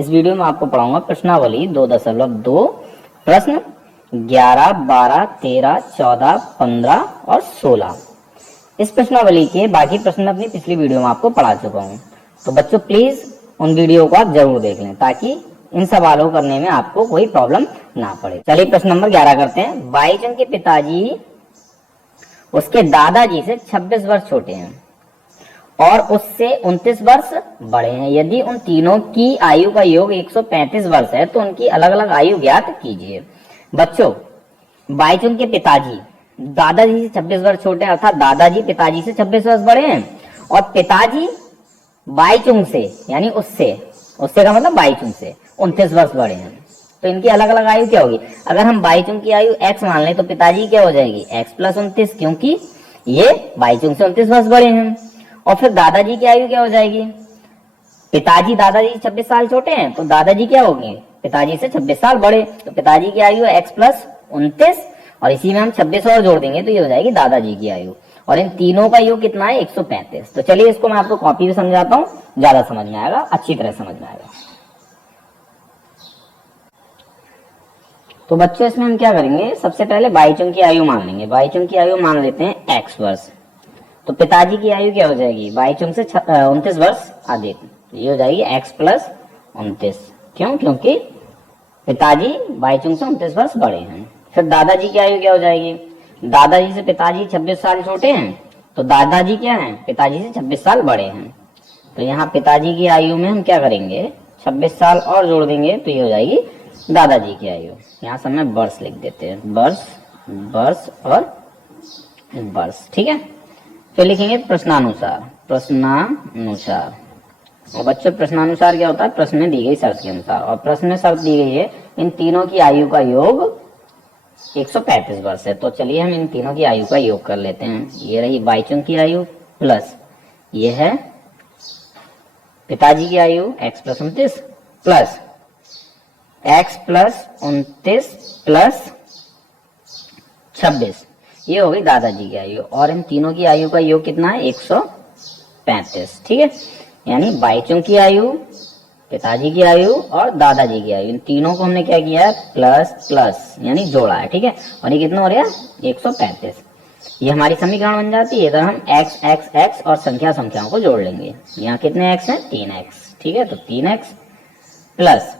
इस वीडियो में आपको पढ़ाऊंगा प्रश्नावली 2.2 प्रश्न 11, 12, 13, 14, 15 और 16। इस प्रश्नावली के बाकी प्रश्न अपनी पिछली वीडियो में आपको पढ़ा चुका हूँ। तो बच्चों प्लीज उन वीडियो को आप जरूर देख लें ताकि इन सवालों करने में आपको कोई प्रॉब्लम ना पड़े। चलिए प्रश्न नंबर 11 करते हैं। बाईचंद के पिताजी उसके दादाजी से 26 वर्ष छोटे हैं और उससे 29 वर्ष बड़े हैं। यदि उन तीनों की आयु का योग 135 वर्ष है तो उनकी अलग अलग आयु ज्ञात कीजिए। बच्चों बाईचंद के पिताजी दादाजी से 26 वर्ष छोटे हैं, अर्थात दादाजी पिताजी से 26 वर्ष बड़े हैं और पिताजी बाईचुंग से यानी उससे का मतलब बाईचुंग से 29 वर्ष बड़े हैं। तो इनकी अलग अलग आयु क्या होगी? अगर हम बाईचुंग की आयु x मान लें तो पिताजी क्या हो जाएगी x प्लस 29, क्योंकि ये बाईचुंग से 29 वर्ष बड़े हैं। और फिर दादाजी की आयु क्या हो जाएगी? पिताजी दादाजी 26 साल छोटे हैं तो दादाजी क्या होंगे? पिताजी से 26 साल बड़े। तो पिताजी की आयु x प्लस 29 और इसी में हम 26 और जोड़ देंगे तो ये हो जाएगी दादाजी की आयु। और इन तीनों का योग कितना है? 135। तो चलिए इसको मैं आपको कॉपी में समझाता हूँ, ज्यादा समझ में आएगा, अच्छी तरह समझ में आएगा। तो बच्चों इसमें हम क्या करेंगे, सबसे पहले बाईचुंग की आयु मान लेंगे। बाईचुंग की आयु मान लेते हैं x वर्ष। तो पिताजी की आयु क्या हो जाएगी? बाईचुंग से 29 वर्ष अधिक, ये हो जाएगी x प्लस 29। क्यों? क्योंकि पिताजी बाईचुंग से 29 वर्ष बड़े हैं। फिर दादाजी की आयु क्या हो जाएगी? दादाजी से पिताजी 26 साल छोटे हैं तो दादाजी क्या है? पिताजी से 26 साल बड़े हैं। तो यहाँ पिताजी की आयु में हम क्या करेंगे? 26 साल और जोड़ देंगे तो ये हो जाएगी दादाजी की आयु। यहाँ सब में वर्ष लिख देते हैं, वर्ष और वर्ष, ठीक है। फिर लिखेंगे प्रश्नानुसार। और बच्चों प्रश्नानुसार क्या होता है? प्रश्न में दी गई शर्त के अनुसार। और प्रश्न में शर्त दी गई है इन तीनों की आयु का योग 135 वर्ष है। तो चलिए हम इन तीनों की आयु का योग कर लेते हैं। ये रही बाईचुंग की आयु प्लस ये है पिताजी की आयु x plus 29 plus x plus 29 plus 26, ये हो गई दादाजी की आयु। और इन तीनों की आयु का योग कितना है? 135, ठीक है। यानी बाईचुंग की आयु, पिताजी की आयु और दादाजी की आयु, इन तीनों को हमने क्या किया है? प्लस प्लस यानी जोड़ा है, ठीक है। और ये कितना हो रहा है? 135। ये हमारी समीकरण बन जाती है। इधर हम x और संख्याओं को जोड़ लेंगे। यहाँ कितने x हैं? 3x, ठीक है। तो 3x प्लस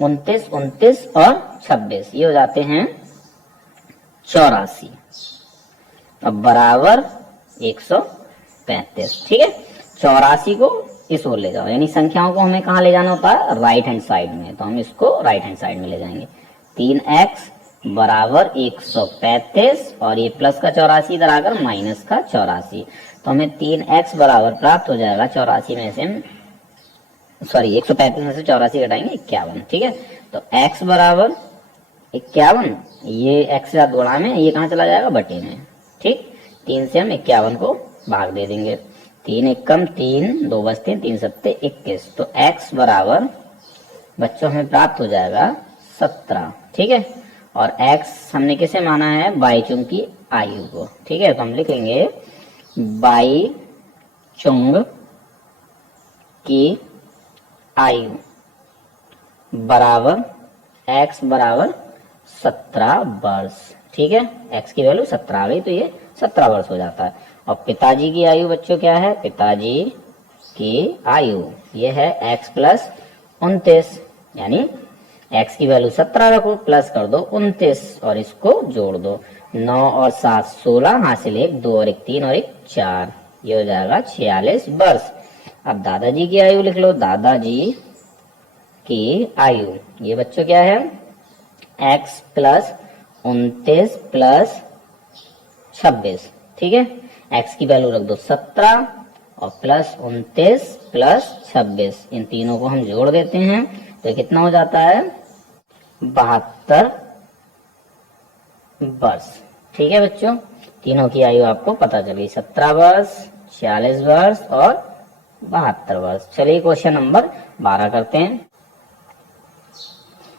29 और 26, ये हो जाते हैं 84। अब बराबर 135, ठीक है। 84 को इस ओर ले जाओ, यानी संख्याओं को हमें कहाँ ले जाना होता है? राइट हैंड साइड में। तो हम इसको राइट हैंड साइड में ले जाएंगे। 3x बराबर 135 और ये प्लस का 84 इधर आकर माइनस का 84। तो हमें 3x बराबर प्राप्त हो जाएगा 84 में से, सॉरी 135 में से 84 घटाएंगे 51, ठीक है। तो x बराबर 51, ये x के साथ गुणा में, ये कहाँ चला जाएगा? बटे में, ठीक। 3 से हम 51 को भाग दे देंगे। 3 एकम 3, 2 बचते 3 सत्ते 21। तो x बराबर बच्चों हमें प्राप्त हो जाएगा 17, ठीक है। और x हमने किसे माना है? बाईचुंग की आयु को, ठीक है। तो हम लिखेंगे बाईचुंग की आयु बराबर x बराबर 17 वर्ष, ठीक है। x की वैल्यू 17 आ गई तो ये 17 वर्ष हो जाता है। और पिताजी की आयु बच्चों क्या है? पिताजी की आयु ये है x प्लस 29, यानी x की वैल्यू 17 रखो, प्लस कर दो 29 और इसको जोड़ दो। 9 और 7 16, हासिल 1 2 और 1 3 और 1 4, ये हो जाएगा 46 वर्ष। अब दादाजी की आयु लिख लो। दादाजी की आयु ये बच्चों क्या है? x प्लस 29 प्लस 26, ठीक है। x की वैल्यू रख दो 17 और प्लस 29 प्लस 26, इन तीनों को हम जोड़ देते हैं तो कितना हो जाता है? 72 वर्ष, ठीक है बच्चों। तीनों की आयु आपको पता चल गई, 17 वर्ष, 46 वर्ष और 72 वर्ष। चलिए क्वेश्चन नंबर 12 करते हैं।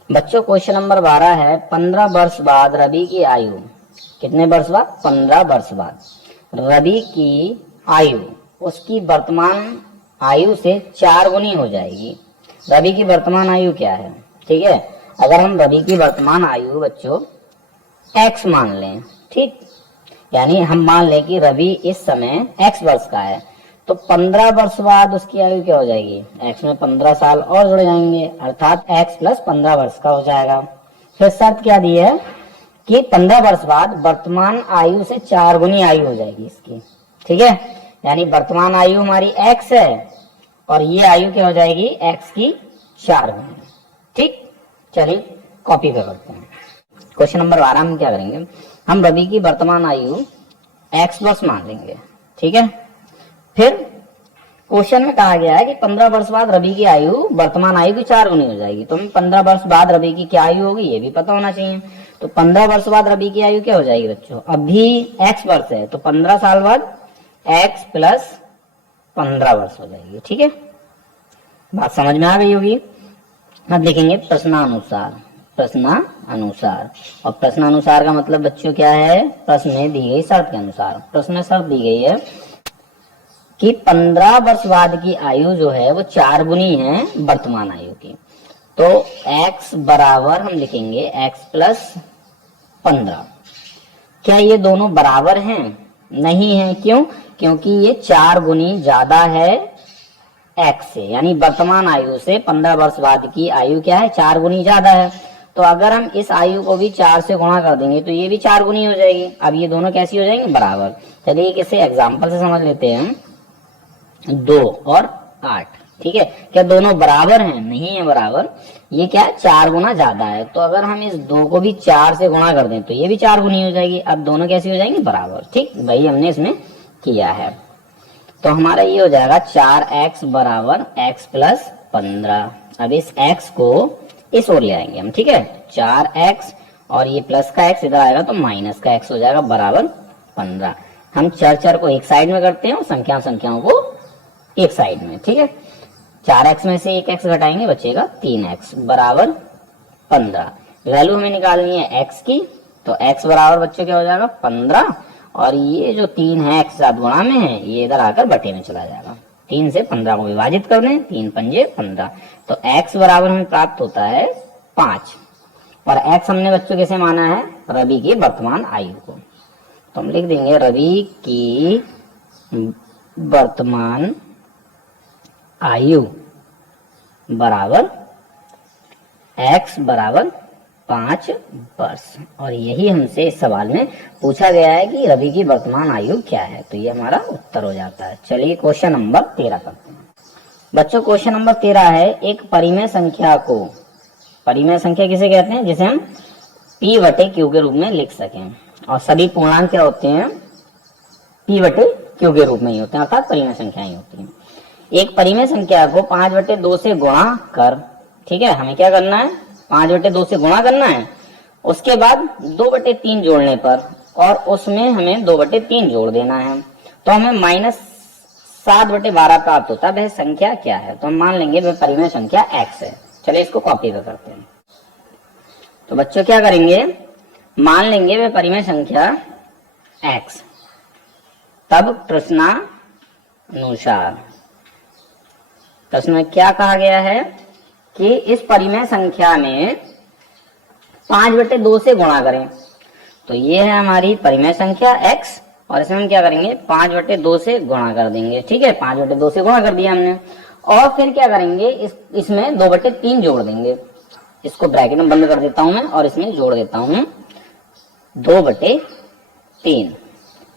बच्चों क्वेश्चन नंबर 12 है, 15 वर्ष बाद रवि की आयु, कितने वर्ष बाद? 15 वर्ष बाद रवि की आयु उसकी वर्तमान आयु से 4 गुनी हो जाएगी। रवि की वर्तमान आयु क्या है। ठीक है, अगर हम रवि की वर्तमान आयु बच्चों x मान लें, ठीक, यानी हम मान लें कि रवि इस समय x वर्ष का है, तो 15 वर्ष बाद उसकी आयु क्या हो जाएगी, x में 15 साल और जुड़ जाएंगे, अर्थात x प्लस 15 वर्ष का हो जाएगा। फिर शर्त क्या दी है कि 15 वर्ष बाद वर्तमान आयु से 4 गुनी आयु हो जाएगी इसकी। ठीक है, यानी वर्तमान आयु हमारी x है और ये आयु क्या हो जाएगी, x की 4 गुनी। ठीक, चलिए कॉपी पे करते हैं। क्वेश्चन नंबर 12 हम क्या करेंगे, हम रवि की वर्तमान आयु x वर्ष मान लेंगे। ठीक है, फिर क्वेश्चन में कहा गया है कि 15 वर्ष बाद रवि की आयु वर्तमान आयु की 4 गुनी हो जाएगी, तो हमें 15 वर्ष बाद रवि की क्या आयु होगी ये भी पता होना चाहिए। तो 15 वर्ष बाद रवि की आयु क्या हो जाएगी बच्चों, अभी x वर्ष है तो 15 साल बाद x प्लस 15 वर्ष हो जाएगी। ठीक है, बात समझ में आ गई होगी। अब देखेंगे प्रश्नानुसार। प्रश्नानुसार, और प्रश्नानुसार का मतलब बच्चों क्या है, प्रश्न में दी गई शर्त के अनुसार। प्रश्न में शर्त दी गई है कि 15 वर्ष बाद की आयु जो है वो 4 गुनी है वर्तमान आयु की। तो x बराबर हम लिखेंगे x प्लस 15। क्या ये दोनों बराबर हैं, नहीं है, क्यों, क्योंकि ये 4 गुनी ज्यादा है x से, यानी वर्तमान आयु से 15 वर्ष बाद की आयु क्या है, 4 गुनी ज्यादा है। तो अगर हम इस आयु को भी 4 से गुणा कर देंगे तो ये भी 4 गुनी हो जाएगी। अब ये दोनों कैसी हो जाएंगे, बराबर। चलिए किसी एग्जाम्पल से समझ लेते हैं, 2 और 8। ठीक है, क्या दोनों बराबर हैं, नहीं है बराबर, ये क्या है 4 गुना ज्यादा है। तो अगर हम इस 2 को भी 4 से गुणा कर दें तो ये भी 4 गुनी हो जाएगी। अब दोनों कैसी हो जाएंगे, बराबर। ठीक, वही हमने इसमें किया है। तो हमारा ये हो जाएगा 4x बराबर x प्लस 15। अब इस x को इस ओर ले आएंगे हम। ठीक है, 4x और ये प्लस का x इधर आएगा तो माइनस का x हो जाएगा बराबर 15। हम चर को एक साइड में करते हैं और संख्याओं को एक साइड में। ठीक है, 4x में से एक x घटाएंगे, बचेगा 3x बराबर 15। वैल्यू हमें निकालनी है x की, तो x बराबर बच्चों क्या हो जाएगा 15, और ये जो 3 है x साथ गुणा में है ये इधर आकर बटे में चला जाएगा। 3 से 15 को विभाजित कर दें, 3 पंजे 15, तो x बराबर हमें प्राप्त होता है 5। और x हमने बच्चों कैसे माना है, रवि की वर्तमान आयु को। तो हम लिख देंगे रवि की वर्तमान आयु बराबर x बराबर 5 वर्ष। और यही हमसे इस सवाल में पूछा गया है कि रवि की वर्तमान आयु क्या है, तो ये हमारा उत्तर हो जाता है। चलिए क्वेश्चन नंबर 13 करते हैं बच्चों। क्वेश्चन नंबर 13 है, एक परिमेय संख्या को, परिमेय संख्या किसे कहते हैं, जिसे हम p बटे q के रूप में लिख सकें, और सभी पूर्णांक क्या होते हैं, p बटे q के रूप में ही होते हैं, अर्थात परिमेय संख्याएं ही होती हैं। एक परिमेय संख्या को 5 बटे 2 से गुणा कर। ठीक है, हमें क्या करना है, 5 बटे 2 से गुणा करना है, उसके बाद 2 बटे 3 जोड़ने पर, और उसमें हमें 2 बटे 3 जोड़ देना है, तो हमें माइनस 7 बटे 12 प्राप्त होता है। वह संख्या क्या है, तो हम मान लेंगे वह परिमेय संख्या x है। चलिए इसको कॉपी कर करते हैं। तो बच्चों क्या करेंगे, मान लेंगे वह परिमेय संख्या x। तब प्रश्नानुसार, प्रश्न में क्या कहा गया है कि इस परिमेय संख्या में 5 बटे 2 से गुणा करें। तो ये है हमारी परिमेय संख्या x, और इसमें हम क्या करेंगे 5 बटे 2 से गुणा कर देंगे। ठीक है, 5 बटे 2 से गुणा कर दिया हमने, और फिर क्या करेंगे इसमें 2 बटे 3 जोड़ देंगे। इसको ब्रैकेट में बंद कर देता हूं मैं और इसमें जोड़ देता हूं 2 बटे 3।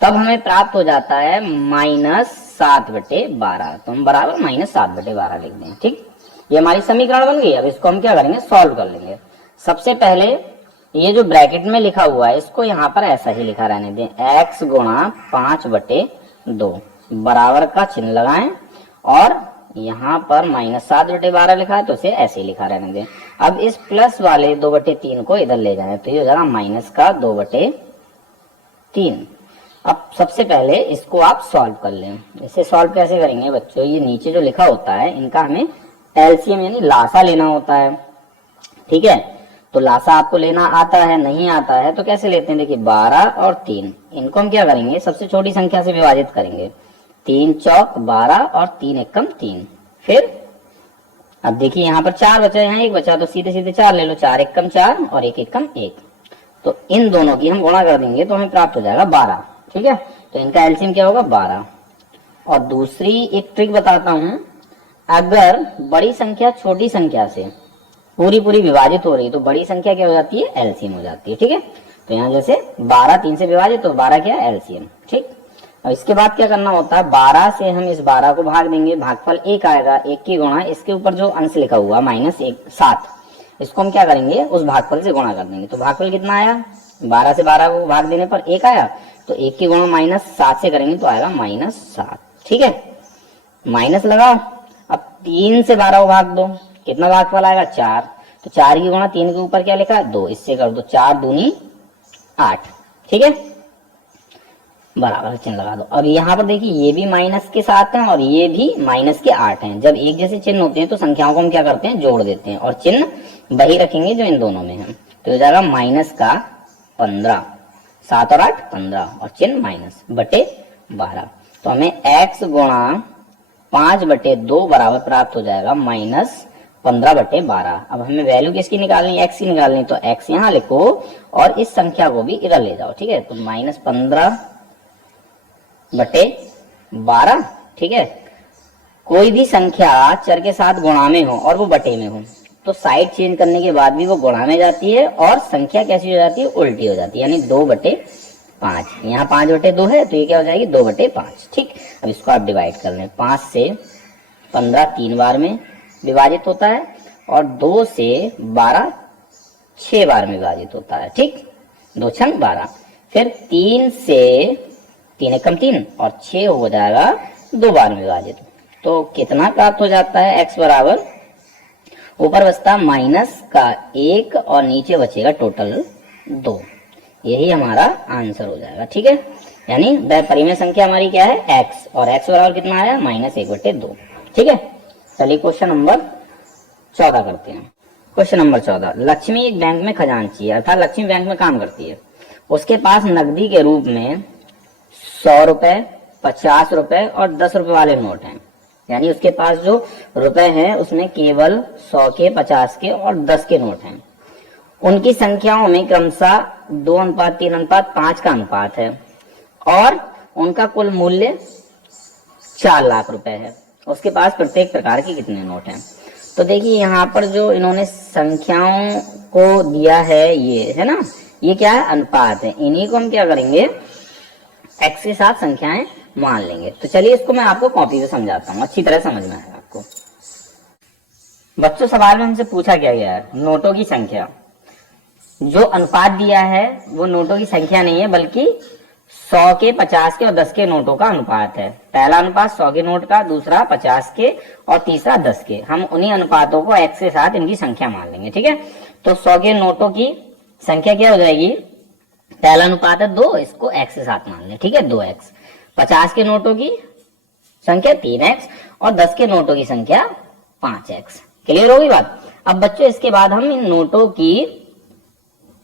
तब हमें प्राप्त हो जाता है -7 बटे 12। तो हम बराबर -7 बटे 12 लिख दें। ठीक, ये हमारी समीकरण बन गई। अब इसको हम क्या करेंगे, सॉल्व कर लेंगे। सबसे पहले ये जो ब्रैकेट में लिखा हुआ है इसको यहाँ पर ऐसा ही लिखा रहने दें, x गुणा 5 बटे 2 बराबर का चिन्ह लगाएं, और यहाँ पर -7 बटे 12 लिखा है तो इसे ऐसे ही लिखा रहने दें। अब इस प्लस वाले 2 बटे 3 को इधर ले जाएं, तो ये हो जाएगा माइनस का 2 बटे 3। अब सबसे पहले इसको आप सॉल्व कर लें। इसे सॉल्व कैसे करेंगे बच्चों, ये नीचे जो लिखा होता है इनका हमें एलसीएम यानी लासा लेना होता है। ठीक है, तो लासा आपको लेना आता है, नहीं आता है तो कैसे लेते हैं, देखिए 12 और 3, इनको हम क्या करेंगे सबसे छोटी संख्या से विभाजित करेंगे। 3 चौक 12 और 3 एकम 3, फिर अब देखिए यहाँ पर 4 बचा, यहाँ 1 बचा, तो सीधे सीधे 4 ले लो, 4 एकम 4 और 1 एकम 1। तो इन दोनों की हम गुणा कर देंगे तो हमें प्राप्त हो जाएगा 12। ठीक है, तो इनका एलसीएम क्या होगा 12। और दूसरी एक ट्रिक बताता हूं, अगर बड़ी संख्या छोटी संख्या से पूरी पूरी विभाजित हो रही तो बड़ी संख्या क्या हो जाती है, एलसीएम हो जाती है। ठीक है, तो यहाँ जैसे 12 3 से विभाजित तो 12 क्या है, एलसीएम। ठीक, और इसके बाद क्या करना होता है, 12 से हम इस 12 को भाग देंगे, भागफल 1 आएगा, 1 की गुणा इसके ऊपर जो अंश लिखा हुआ -1 7, इसको हम क्या करेंगे, उस भागफल से गुणा कर देंगे। तो भागफल कितना आया, 12 से 12 को भाग देने पर 1 आया, तो 1 की गुणा -7 से करेंगे तो आएगा -7। ठीक है, माइनस लगाओ, अब 3 से 12 को भाग दो, कितना भागफल आएगा 4, तो 4 की गुणा 3 के ऊपर क्या लिखा है 2, इससे कर दो 4 दूनी 8। ठीक है, बराबर चिन्ह लगा दो। अब यहाँ पर देखिए ये भी माइनस के 7 हैं और ये भी माइनस के 8 हैं। जब एक जैसे चिन्ह होते हैं तो संख्याओं को हम क्या करते हैं, जोड़ देते हैं और चिन्ह वही रखेंगे जो इन दोनों में है। तो हो जाएगा माइनस का 15, 7 और 8 15 और चिन्ह माइनस बटे 12। तो हमें x गुणा 5/2 बराबर प्राप्त हो जाएगा -15/12। अब हमें वैल्यू किसकी निकालनी है, x की निकालनी, तो x यहाँ लिखो और इस संख्या को भी इधर ले जाओ। ठीक है, तो -15/12। ठीक है, कोई भी संख्या चर के साथ गुणा में हो और वो बटे में हो तो साइड चेंज करने के बाद भी वो गुणा में जाती है और संख्या कैसी हो जाती है, उल्टी हो जाती है, यानी 2/5। यहाँ 5/2 है तो ये क्या हो जाएगी 2/5। ठीक, अब इसको आप डिवाइड कर लें, 5 से 15 3 बार में विभाजित होता है और 2 से 12 6 बार में विभाजित होता है। ठीक, 2 छंग 12, फिर 3 से 3 एकम 3 और 6 हो जाएगा 2 बार में विभाजित। तो कितना प्राप्त हो जाता है, x बराबर ऊपर बचता माइनस का 1 और नीचे बचेगा टोटल 2। यही हमारा आंसर हो जाएगा। ठीक है, यानी परिमेय संख्या हमारी क्या है x, और x बराबर कितना आया -1/2। ठीक है, चलिए क्वेश्चन नंबर 14 करते हैं। क्वेश्चन नंबर 14, लक्ष्मी एक बैंक में खजांची है, अर्थात लक्ष्मी बैंक में काम करती है। उसके पास नकदी के रूप में 100 रुपए, 50 रुपए और 10 रुपए वाले नोट हैं। यानी उसके पास जो रुपए हैं उसमें केवल 100 के, 50 के और 10 के नोट हैं। उनकी संख्याओं में क्रमशः 2:3:5 का अनुपात है और उनका कुल मूल्य 4 लाख रुपए है। उसके पास प्रत्येक प्रकार के कितने नोट हैं। तो देखिए यहाँ पर जो इन्होंने संख्याओं को दिया है ये है ना, ये क्या है, अनुपात है। इन्हीं को हम क्या करेंगे, x के साथ संख्याएं मान लेंगे। तो चलिए इसको मैं आपको कॉपी पे समझाता हूँ, अच्छी तरह समझना है आपको। बच्चों, सवाल में हमसे पूछा क्या गया है, नोटों की संख्या। जो अनुपात दिया है वो नोटों की संख्या नहीं है बल्कि 100 के, 50 के और 10 के नोटों का अनुपात है। पहला अनुपात 100 के नोट का, दूसरा 50 के और तीसरा 10 के। हम उन्हीं अनुपातों को x के साथ इनकी संख्या मान लेंगे। ठीक है, तो 100 के नोटों की संख्या क्या हो जाएगी, पहला अनुपात है 2, इसको x के साथ मान लें। ठीक है, 2x। 50 के नोटों की संख्या 3x और 10 के नोटों की संख्या 5x। क्लियर होगी बात। अब बच्चों इसके बाद हम इन नोटों की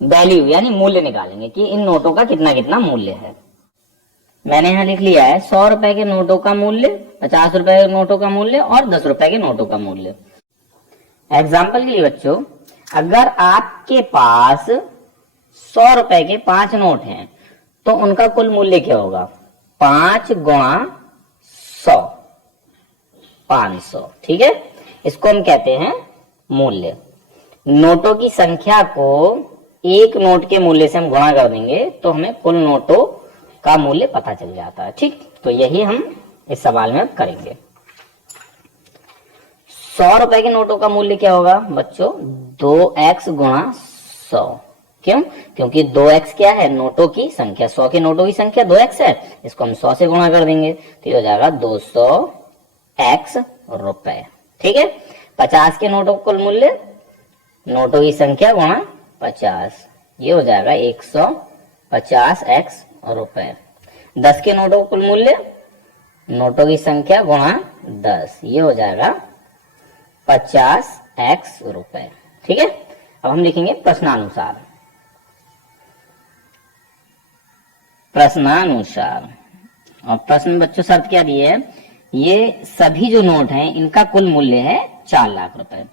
वैल्यू यानी मूल्य निकालेंगे कि इन नोटों का कितना कितना मूल्य है। मैंने यहाँ लिख लिया है 100 रुपए के नोटों का मूल्य, 50 रुपए के नोटों का मूल्य और 10 रुपए के नोटों का मूल्य। एग्जाम्पल के लिए बच्चों, अगर आपके पास 100 रुपए के 5 नोट हैं तो उनका कुल मूल्य क्या होगा, 5 गुणा 100, 500। ठीक है, इसको हम कहते हैं मूल्य। नोटों की संख्या को एक नोट के मूल्य से हम गुणा कर देंगे तो हमें कुल नोटों का मूल्य पता चल जाता है। ठीक, तो यही हम इस सवाल में करेंगे। 100 रुपए के नोटों का मूल्य क्या होगा बच्चों, 2x गुणा 100। क्यों, क्योंकि 2x क्या है, नोटों की संख्या। 100 के नोटों की संख्या 2x है, इसको हम 100 से गुणा कर देंगे तो ये हो जाएगा 200x रुपए। ठीक है, 50 के नोटों का कुल मूल्य, नोटों की संख्या गुणा 50, ये हो जाएगा 150x रुपए। 10 के नोटों का कुल मूल्य, नोटों की संख्या गुणा 10, ये हो जाएगा 50x रुपए। ठीक है, अब हम लिखेंगे प्रश्नानुसार। प्रश्नानुसार, और प्रश्न बच्चों शर्त क्या दी है, ये सभी जो नोट हैं इनका कुल मूल्य है 4 लाख रुपए।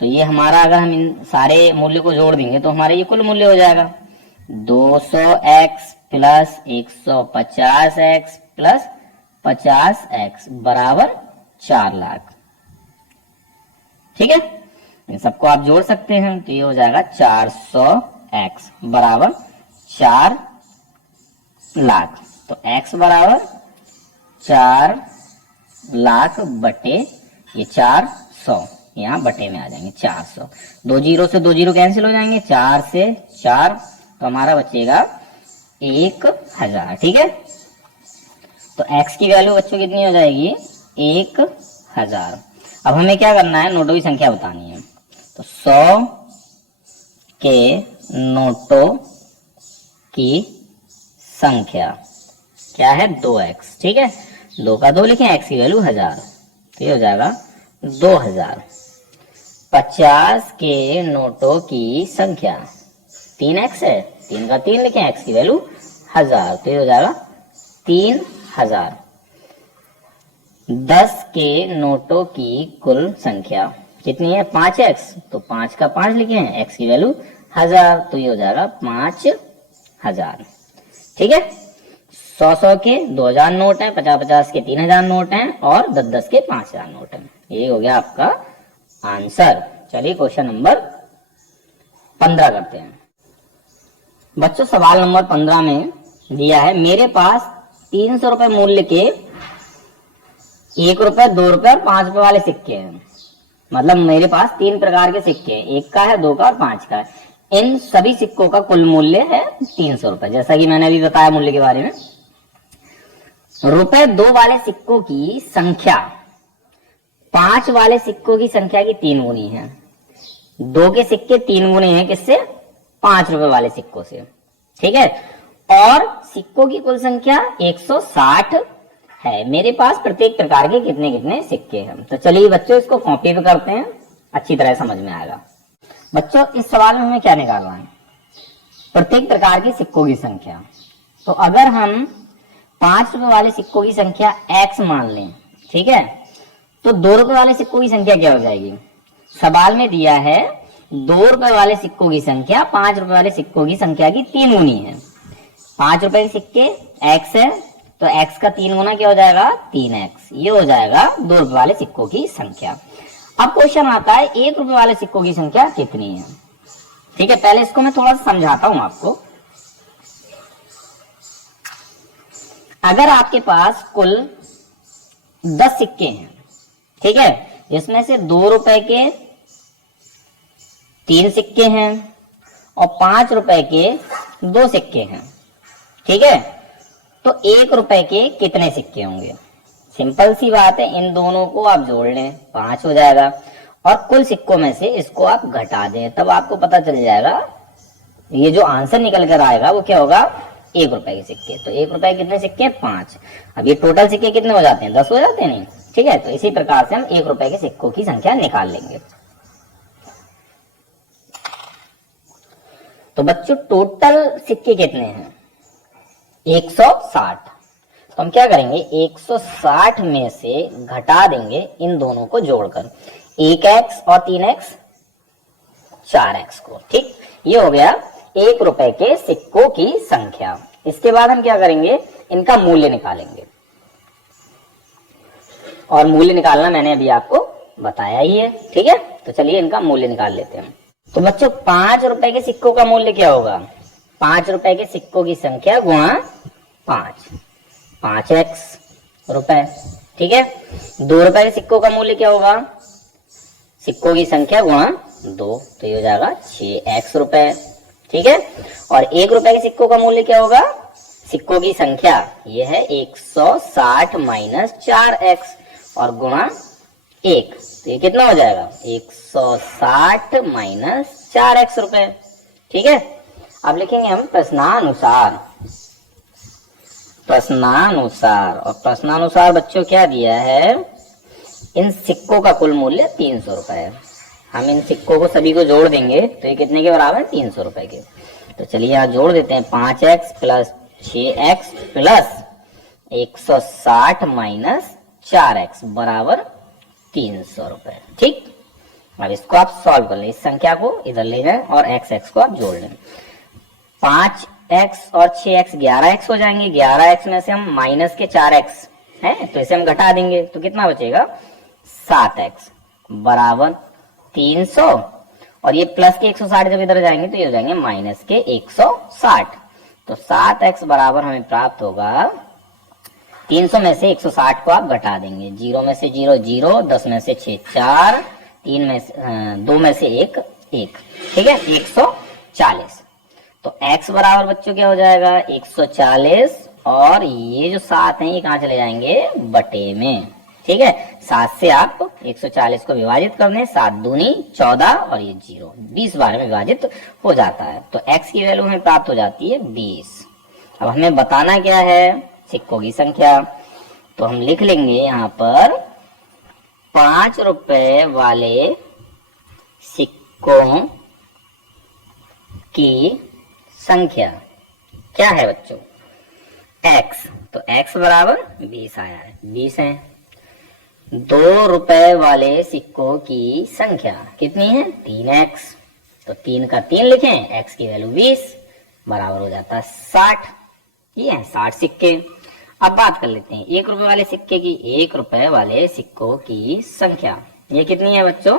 तो ये हमारा, अगर हम इन सारे मूल्य को जोड़ देंगे तो हमारा ये कुल मूल्य हो जाएगा 200x plus 150x plus 50x बराबर 4 लाख। ठीक है, इन सबको आप जोड़ सकते हैं तो ये हो जाएगा 400x बराबर 4 लाख। तो x बराबर 4 लाख बटे ये 400, यहाँ बटे में आ जाएंगे 400। 2 जीरो से 2 जीरो कैंसिल हो जाएंगे, 4 से 4, तो हमारा बचेगा 1000। ठीक है, तो x की वैल्यू बच्चों कितनी हो जाएगी 1000। अब हमें क्या करना है, नोटों की संख्या बतानी है। तो 100 के नोटों की संख्या क्या है 2x। ठीक है, 2 का 2 लिखें, x की वैल्यू 1000, तो ये हो जाएगा 2000। 50 के नोटों की संख्या 3x है, 3 का 3 लिखें, x की वैल्यू 1000, तो ये हो जाएगा 3000। 10 के नोटों की कुल संख्या कितनी है 5x, तो 5 का 5 लिखें, x की वैल्यू 1000, तो ये हो जाएगा 5000। ठीक है, 100 के 2000 नोट हैं, 50 के 3000 नोट हैं और 10 के 5000 नोट हैं। ये हो गया आपका आंसर। चलिए क्वेश्चन नंबर 15 करते हैं। बच्चों सवाल नंबर 15 में दिया है, मेरे पास 300 रुपए मूल्य के 1 रुपए, 2 रुपए और 5 रुपए वाले सिक्के हैं। मतलब मेरे पास 3 प्रकार के सिक्के हैं, 1 का है, 2 का और 5 का है। इन सभी सिक्कों का कुल मूल्य है 300 रुपए, जैसा कि मैंने अभी बताया मूल्य के बारे में। रुपए 2 वाले सिक्कों की संख्या 5 वाले सिक्कों की संख्या की 3 गुनी है। 2 के सिक्के 3 गुने हैं किससे, 5 रुपए वाले सिक्कों से। ठीक है, और सिक्कों की कुल संख्या 160 है। मेरे पास प्रत्येक प्रकार के कितने कितने सिक्के हैं। तो चलिए बच्चों इसको कॉपी पे करते हैं, अच्छी तरह समझ में आएगा। बच्चों इस सवाल में हमें क्या निकालना है, प्रत्येक प्रकार के सिक्कों की संख्या। तो अगर हम 5 रुपए वाले सिक्कों की संख्या x मान लें, ठीक है, तो 2 रुपए वाले सिक्कों की संख्या क्या हो जाएगी। सवाल में दिया है 2 रुपए वाले सिक्कों की संख्या 5 रुपए वाले सिक्कों की संख्या की 3 गुनी है। 5 रुपए के सिक्के x है, तो x का 3 गुना क्या हो जाएगा 3x। ये हो जाएगा 2 रुपए वाले सिक्कों की संख्या। अब क्वेश्चन आता है 1 रुपए वाले सिक्कों की संख्या कितनी है। ठीक है, पहले इसको मैं थोड़ा सा समझाता हूं आपको। अगर आपके पास कुल 10 सिक्के हैं, ठीक है, जिसमें से 2 रुपए के 3 सिक्के हैं और 5 रुपए के 2 सिक्के हैं, ठीक है, तो 1 रुपए के कितने सिक्के होंगे। सिंपल सी बात है, इन दोनों को आप जोड़ लें 5 हो जाएगा और कुल सिक्कों में से इसको आप घटा दें, तब आपको पता चल जाएगा ये जो आंसर निकल कर आएगा वो क्या होगा 1 रुपए के सिक्के। तो 1 रुपए के कितने सिक्के 5। अब ये टोटल सिक्के कितने हो जाते हैं 10 हो जाते हैं नहीं। ठीक है, तो इसी प्रकार से हम 1 रुपए के सिक्कों की संख्या निकाल लेंगे। तो बच्चों टोटल सिक्के कितने हैं 160। तो हम क्या करेंगे 160 में से घटा देंगे इन दोनों को जोड़कर, 1x और 3x 4x को। ठीक, ये हो गया 1 रुपए के सिक्कों की संख्या। इसके बाद हम क्या करेंगे इनका मूल्य निकालेंगे, और मूल्य निकालना मैंने अभी आपको बताया ही है। ठीक है, तो चलिए इनका मूल्य निकाल लेते हैं। तो बच्चों 5 रुपए के सिक्कों का मूल्य क्या होगा 5 रुपए के सिक्कों की संख्या गुणा 5, 5x रुपए। ठीक है, 2 रुपए के सिक्कों का मूल्य क्या होगा सिक्कों की संख्या गुणा 2, तो ये हो जाएगा 6x रुपए। ठीक है, और 1 रुपए के सिक्कों का मूल्य क्या होगा सिक्कों की संख्या ये है 160 माइनस 4x और गुणा 1, तो ये कितना हो जाएगा 160 माइनस 4x रुपए। ठीक है, अब लिखेंगे हम प्रश्नानुसार। प्रश्नानुसार, और प्रश्नानुसार बच्चों क्या दिया है इन सिक्कों का कुल मूल्य 300 रुपए है। हम इन सिक्कों को सभी को जोड़ देंगे तो ये कितने के बराबर 300 रुपए के। तो चलिए यहाँ जोड़ देते हैं 5x plus 6x plus 160 minus 4x बराबर 300 रुपए। ठीक, अब इसको आप सॉल्व कर लें, इस संख्या को इधर ले जाएं और x को आप जोड़ लें। 5x और 6x 11x हो जाएंगे। 11x में से हम माइनस के 4x है तो इसे हम घटा देंगे तो कितना बचेगा 7x बराबर 300 और ये प्लस के 160 जब इधर जाएंगे तो ये हो जाएंगे माइनस के 160। तो 7x बराबर हमें प्राप्त होगा 300 में से 160 को आप घटा देंगे। 0 में से 0 0, 10 में से 6 4, 3 में से 2 में से 1 1, ठीक है 140। तो x बराबर बच्चों क्या हो जाएगा 140 और ये जो 7 है ये कहाँ चले जाएंगे बटे में, ठीक है। 7 से आप 140 को विभाजित कर दें, 7 दूनी 14 और ये 0 20 बार में विभाजित हो जाता है। तो x की वैल्यू हमें प्राप्त हो जाती है 20। अब हमें बताना क्या है सिक्कों की संख्या, तो हम लिख लेंगे यहाँ पर 5 रुपए वाले सिक्कों की संख्या क्या है बच्चों x। तो x बराबर 20 आया है, 20 है। 2 रुपए वाले सिक्कों की संख्या कितनी है 3x, तो 3 का 3 लिखें, x की वैल्यू 20 बराबर हो जाता है 60। ये है 60 सिक्के। अब बात कर लेते हैं 1 रुपए वाले सिक्के की। 1 रुपए वाले सिक्कों की संख्या ये कितनी है बच्चों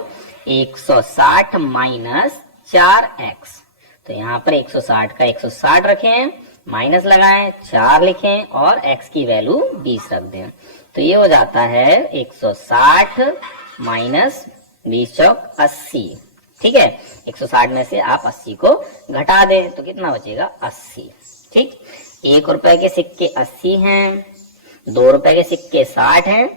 160 माइनस 4x। तो यहाँ पर 160 का 160 रखें, माइनस लगाएं, 4 लिखें और x की वैल्यू 20 रख दें। तो ये हो जाता है 160 माइनस 20 चौक 80, ठीक है। 160 में से आप 80 को घटा दें तो कितना बचेगा 80, ठीक। 1 रुपए के सिक्के 80 हैं, 2 रुपए के सिक्के 60 हैं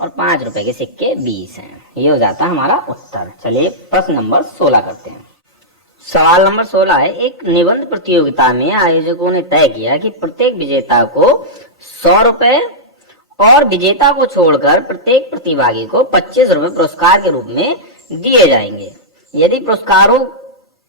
और 5 रुपए के सिक्के 20 हैं। ये हो जाता है हमारा उत्तर। चलिए प्रश्न नंबर 16 करते हैं। सवाल नंबर 16 है, एक निबंध प्रतियोगिता में आयोजकों ने तय किया कि प्रत्येक विजेता को 100 रुपए और विजेता को छोड़कर प्रत्येक प्रतिभागी को 25 रुपए पुरस्कार के रूप में दिए जाएंगे। यदि पुरस्कारों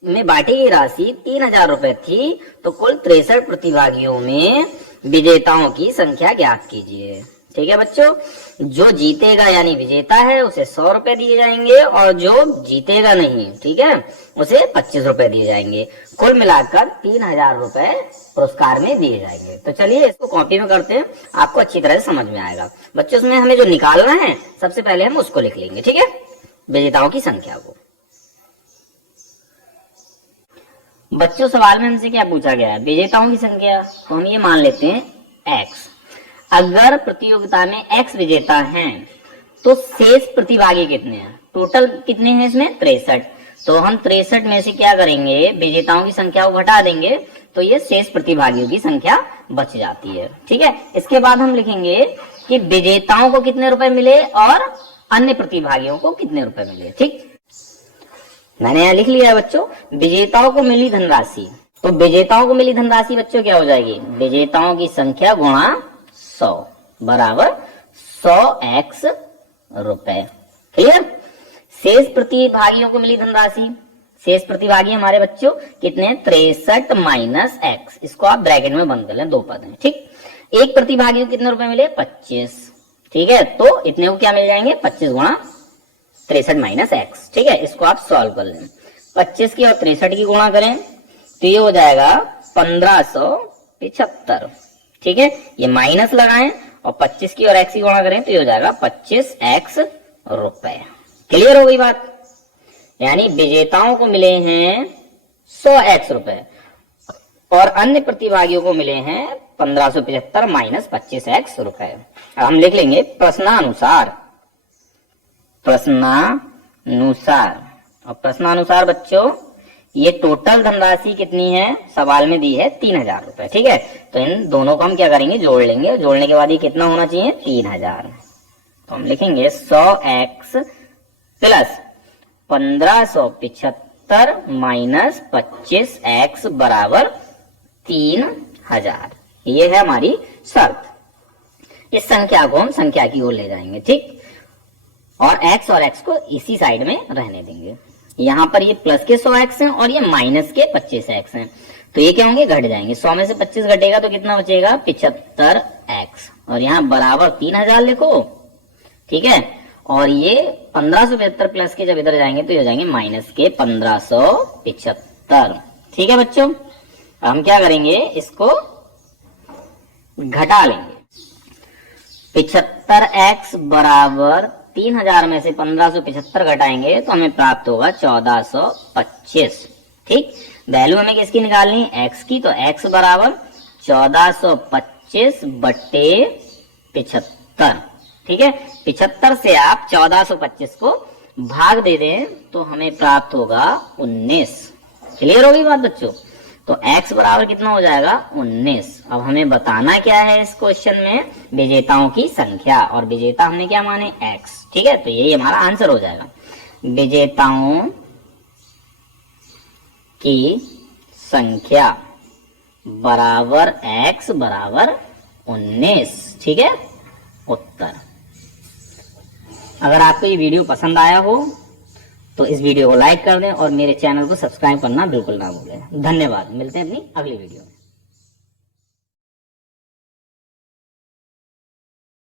में बांटी गई राशि 3000 रुपए थी तो कुल 63 प्रतिभागियों में विजेताओं की संख्या ज्ञात कीजिए। ठीक है बच्चों, जो जीतेगा यानी विजेता है उसे 100 रुपए दिए जाएंगे और जो जीतेगा नहीं, ठीक है, उसे 25 रुपए दिए जाएंगे। कुल मिलाकर 3000 रुपए पुरस्कार में दिए जाएंगे। तो चलिए इसको कॉपी में करते हैं, आपको अच्छी तरह से समझ में आएगा। बच्चों उसमें हमें जो निकालना है सबसे पहले हम उसको लिख लेंगे, ठीक है, विजेताओं की संख्या को। बच्चों सवाल में हमसे क्या पूछा गया है, विजेताओं की संख्या, तो हम ये मान लेते हैं x। अगर प्रतियोगिता में x विजेता हैं तो शेष प्रतिभागी कितने हैं, टोटल कितने हैं इसमें 63। तो हम 63 में से क्या करेंगे, विजेताओं की संख्या को घटा देंगे तो ये शेष प्रतिभागियों की संख्या बच जाती है। ठीक है, इसके बाद हम लिखेंगे कि विजेताओं को कितने रुपए मिले और अन्य प्रतिभागियों को कितने रुपए मिले। ठीक, मैंने यहाँ लिख लिया है बच्चों, विजेताओं को मिली धनराशि। तो विजेताओं को मिली धनराशि बच्चों क्या हो जाएगी, विजेताओं की संख्या गुणा 100 बराबर 100x रुपए। क्लियर। शेष प्रतिभागियों को मिली धनराशि, शेष प्रतिभागी हमारे बच्चों कितने, 63 माइनस x, इसको आप ब्रैकेट में बंद कर लें, 2 पद हैं। ठीक, एक प्रतिभागी को कितने रुपए मिले 25। ठीक है, तो इतने को क्या मिल जाएंगे 25 गुणा 63 माइनस x। ठीक है, इसको आप सॉल्व कर लें, 25 की और 63 की गुणा करें तो ये हो जाएगा 1575। ठीक है, ये माइनस लगाएं और 25 की और x की गुणा करें तो ये हो जाएगा 25x रुपए। क्लियर हो गई बात, यानी विजेताओं को मिले हैं 100x रुपए और अन्य प्रतिभागियों को मिले हैं 1575 माइनस 25x रुपए। अब हम लिख लेंगे प्रश्नानुसार, प्रश्नानुसार। और प्रश्नानुसार बच्चों ये टोटल धनराशि कितनी है, सवाल में दी है 3000 रुपए। ठीक है, तो इन दोनों को हम क्या करेंगे, जोड़ लेंगे। जोड़ने के बाद ये कितना होना चाहिए 3000। तो हम लिखेंगे 100x प्लस 1575 माइनस 25x बराबर 3000। ये है हमारी शर्त। इस संख्या को हम संख्या की ओर ले जाएंगे। ठीक, और x और x को इसी साइड में रहने देंगे। यहाँ पर ये प्लस के 100x हैं और ये माइनस के 25x हैं, तो ये क्या होंगे, घट जाएंगे। 100 में से 25 घटेगा तो कितना बचेगा 75x और यहाँ बराबर 3000 लिखो। ठीक है, और ये 1575 प्लस के जब इधर जाएंगे तो ये हो जाएंगे माइनस के 1575। ठीक है बच्चों, हम क्या करेंगे, इसको घटा लेंगे। 75x बराबर 3000 में से 1575 घटाएंगे तो हमें प्राप्त होगा 1425। ठीक, वैल्यू हमें किसकी निकालनी है, x की, तो x बराबर 1425 बटे 75। ठीक है, 75 से आप 1425 को भाग दे दें तो हमें प्राप्त होगा 19। क्लियर होगी बात बच्चों? तो x बराबर कितना हो जाएगा, 19। अब हमें बताना क्या है इस क्वेश्चन में, विजेताओं की संख्या, और विजेता हमने क्या माने, x। ठीक है, तो यही हमारा आंसर हो जाएगा, विजेताओं की संख्या बराबर x बराबर 19। ठीक है, उत्तर। अगर आपको ये वीडियो पसंद आया हो तो इस वीडियो को लाइक कर दें और मेरे चैनल को सब्सक्राइब करना बिल्कुल ना भूलें। धन्यवाद, मिलते हैं अपनी अगली वीडियो में।